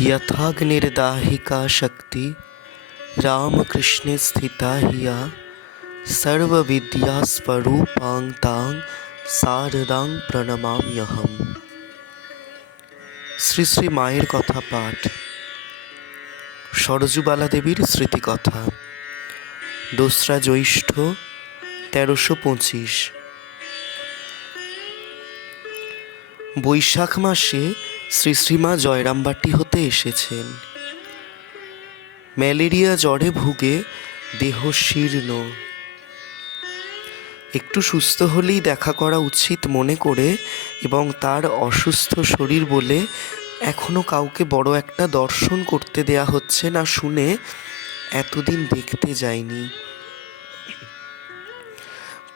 यथाग्निर्दाहिका शक्ति रामकृष्णे स्थिता हिया सर्वविद्यास्वरूपां तां শারদাং প্রণমাম্যহম শ্রী শ্রী মায়ের কথা পাঠ সরজুবালা দেবীর স্মৃতিকথা দোসরা জ্যৈষ্ঠ তেরোশো পঁচিশ বৈশাখ মাসে শ্রী শ্রীমা জয়রামবাটি হতে এসেছেন। ম্যালেরিয়া জ্বরে ভুগে দেহ শীর্ণ। একটু সুস্থ হলেই দেখা করা উচিত মনে করে এবং তার অসুস্থ শরীর বলে এখনও কাউকে বড় একটা দর্শন করতে দেয়া হচ্ছে না শুনে এতদিন দেখতে যায়নি।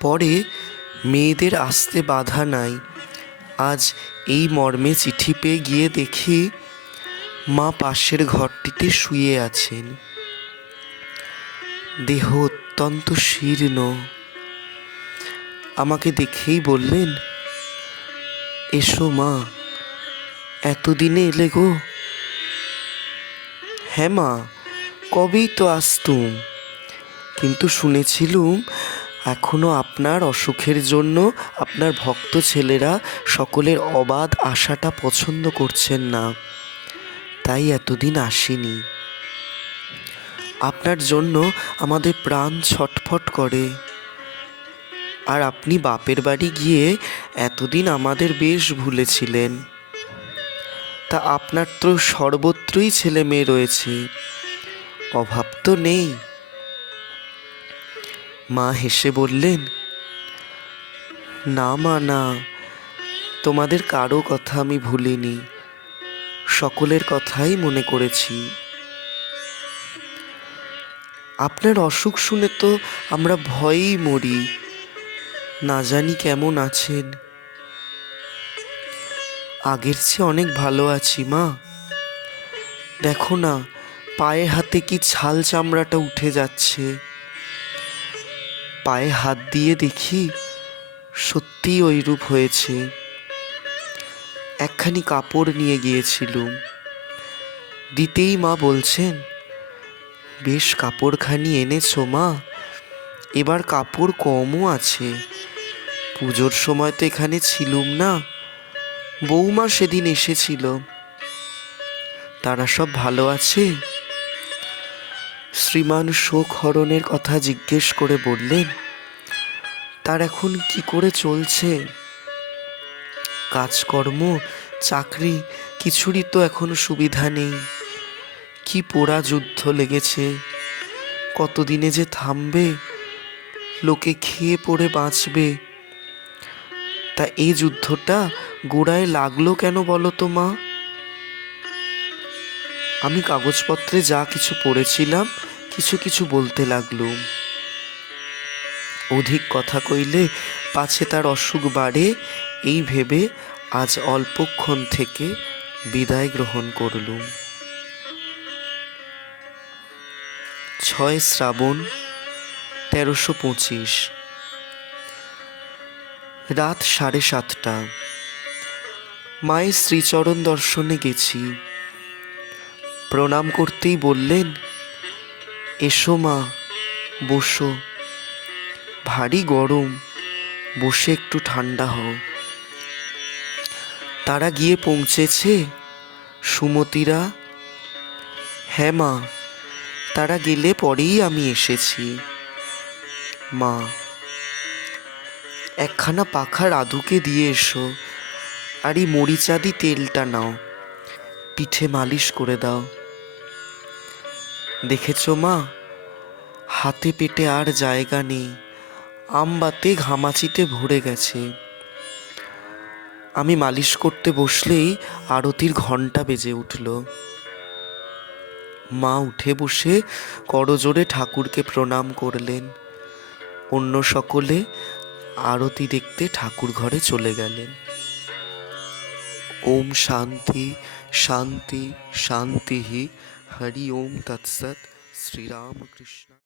পরে মেয়েদের আসতে বাধা নাই। আজ এই মর্মে চিঠি পেয়ে গিয়ে দেখি মা পাশের ঘরটিতে শুয়ে আছেন। দেহ অত্যন্ত শীর্ণ। আমাকে দেখেই বললেন, এসো মা, এতদিনে এলে গো। হ্যাঁ মা, কবেই তো আসতুম। কিন্তু শুনেছিলুম এখনও আপনার অসুখের জন্য আপনার ভক্ত ছেলেরা সকলের অবাধ আশাটা পছন্দ করছেন না। তাই এতদিন আসিনি। আপনার জন্য আমাদের প্রাণ ছটফট করে। আর আপনি বাপের বাড়ি গিয়ে এতদিন আমাদের বেশ ভুলেছিলেন। তা আপনার তো সর্বত্রই ছেলে মেয়ে রয়েছে। অভাব তো নেই। মা হেসে বললেন, না মা, না, তোমাদের কারও কথা আমি ভুলিনি, সকলের কথাই মনে করেছি। আপনার অসুখ শুনে তো আমরা ভয়েই মরি, না জানি কেমন আছেন। আগের চেয়ে অনেক ভালো আছি মা। দেখো না, পায়ে হাতে কি ছাল চামড়াটা উঠে যাচ্ছে। পায়ে হাত দিয়ে দেখি সত্যিই ওইরূপ হয়েছে। একখানি কাপড় নিয়ে গিয়েছিলুম। দিতেই মা বলছেন, বেশ কাপড়খানি এনেছো মা, এবার কাপড় কমও আছে। পুজোর সময় তো এখানে ছিলুম না বৌমা সেদিন এসেছিল। তারা সব ভালো আছে? শ্রীমান শোক হরণের কথা জিজ্ঞেস করে বললেন, তার এখন কি করে চলছে? কাজকর্ম, চাকরি, কিছুরই তো এখন সুবিধা নেই। কি পোড়া যুদ্ধ লেগেছে? কতদিনে যে থামবে? লোকে খেয়ে পড়ে বাঁচবে। তা এই যুদ্ধটা গোড়ায় লাগল কেন বলো তো মা? আমি কাগজপত্রে যা কিছু পড়েছিলাম, কিছু কিছু বলতে লাগলুম। অধিক কথা কইলে পাছে তার অসুখ বাড়ে, এই ভেবে আজ অল্পক্ষণ থেকে বিদায় গ্রহণ করলুম। ছয় শ্রাবণ, তেরোশো পঁচিশ। রাত সাড়ে সাতটা। মায়ের শ্রীচরণ দর্শনে গেছি। প্রণাম করতেই বললেন, এসো মা, বসো। ভারী গরম, বসে একটু ঠান্ডা হও। তারা গিয়ে পৌঁছেছে সুমতিরা। হ্যাঁ মা, তারা গেলে পরেই আমি এসেছি। মা, একখানা পাখা রাধুকে দিয়ে এসো, আর এই মরিচাদি তেলটা নাও, পিঠে মালিশ করে দাও। দেখেছ মা? হাতে পেটে আর জায়গা নেই, আমবাতে ঘামাচিতে ভরে গেছে। আমি মালিশ করতে বসলেই আরতির ঘণ্টা বেজে উঠল। মা উঠে বসে করজোরে ঠাকুরকে প্রণাম করলেন। অন্য সকলে আরতি দেখতে ঠাকুর ঘরে চলে গেলেন। ওম শান্তি শান্তি শান্তি হরি ওম তৎসৎ শ্রীরামকৃষ্ণ